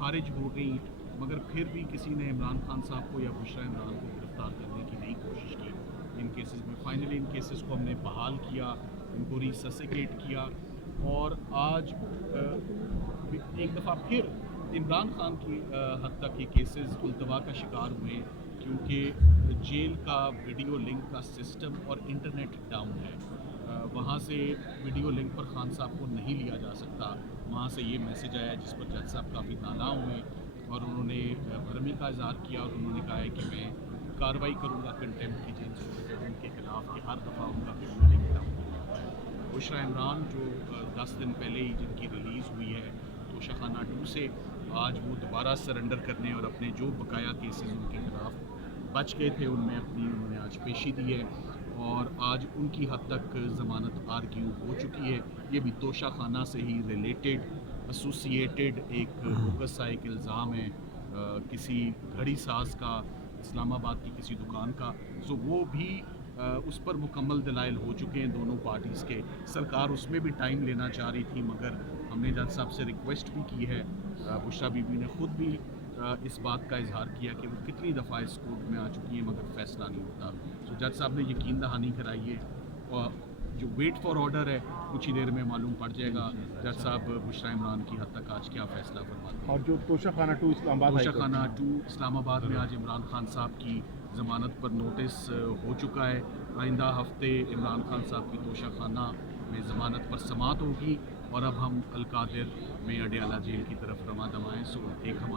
खारिज हो गई, मगर फिर भी किसी ने इमरान खान साहब को या बुशरा इमरान को गिरफ़्तार करने की नहीं कोशिश की इन केसेस में। फाइनली इन केसेस को हमने बहाल किया, इनको रिससिकेट किया, और आज एक दफ़ा फिर इमरान खान की हद तक ये केसेस उल्तवा का शिकार हुए हैं, क्योंकि जेल का वीडियो लिंक का सिस्टम और इंटरनेट डाउन है। वहाँ से वीडियो लिंक पर खान साहब को नहीं लिया जा सकता। वहाँ से ये मैसेज आया जिस पर जज साहब काफ़ी नाराज़ हुए और उन्होंने भरमी का इज़हार किया, और उन्होंने कहा है कि मैं कार्रवाई करूँगा कंटेम्प्ट की जेल उनके खिलाफ कि हर दफ़ा उनका वीडियो लिंक डाउन होता है। बुशरा इमरान जो 10 दिन पहले ही जिनकी रिलीज़ हुई है तोशाखाना 2 से, आज वो दोबारा सरेंडर करने और अपने जो बकाया केसेस उनके खिलाफ बच गए थे उनमें अपनी उन्होंने आज पेशी दी है, और आज उनकी हद तक ज़मानत आर्ग्यू हो चुकी है। ये भी तोशाखाना से ही रिलेटेड एसोसिएटेड एक बोगस सा एक इल्ज़ाम है किसी घड़ी साज का, इस्लामाबाद की किसी दुकान का। सो वो भी उस पर मुकम्मल दलाइल हो चुके हैं दोनों पार्टीज़ के। सरकार उसमें भी टाइम लेना चाह रही थी, मगर हमने जज साहब से रिक्वेस्ट भी की है। बुशरा बीबी ने ख़ुद भी इस बात का इजहार किया कि वो कितनी दफ़ा इस कोर्ट में आ चुकी हैं मगर फ़ैसला नहीं होता। तो जज साहब ने यकीन दहानी कराई है, और जो वेट फॉर ऑर्डर है कुछ ही देर में मालूम पड़ जाएगा जज साहब बुशरा इमरान की हद तक आज क्या फ़ैसला फरमाते हैं। और जो तोशाखाना 2 इस्लामाबाद तोशाखाना 2 इस्लामाबाद में आज इमरान खान साहब की ज़मानत पर नोटिस हो चुका है। आइंदा हफ्ते इमरान खान साहब की तोशाखाना में ज़मानत पर समाअत होगी, और अब हम अलकादिर में अडयाला जेल की तरफ रवां दवाएँ। सो एक हमारा